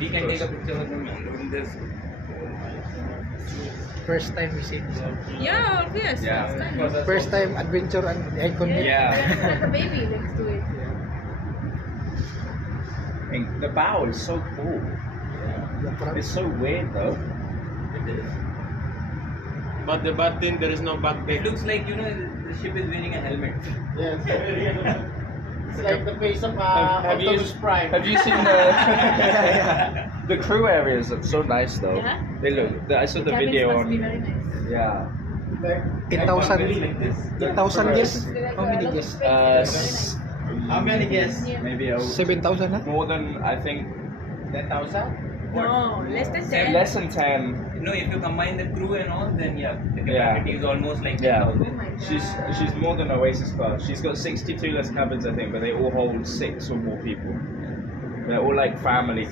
We can take a picture of them in this. First time visit. Yeah, obvious. Yeah. It's nice. First time adventure and icon meet. Yeah. Like a baby next to it. And the bow is so cool. The front. It's so weird though. But then there is no back It deck. looks like the ship is wearing a helmet. Yes. It's like the face of Have you- Optimus Prime. Have you seen the crew areas? Are so nice though. Yeah. They look. I saw the cabins video must be on. very nice. Yeah. Like Really like this. 8,000 guests? How many guests? How many guests? Yeah. Maybe 7,000 na? more than I think 10,000. No, less than 10. Less than 10. No, if you combine the crew and all, then yeah, the Yeah. capacity is almost like Yeah. 10,000. Oh my God. She's more than Oasis class. She's got 62 less cabins I think, but they all hold 6 or more people. They're all like family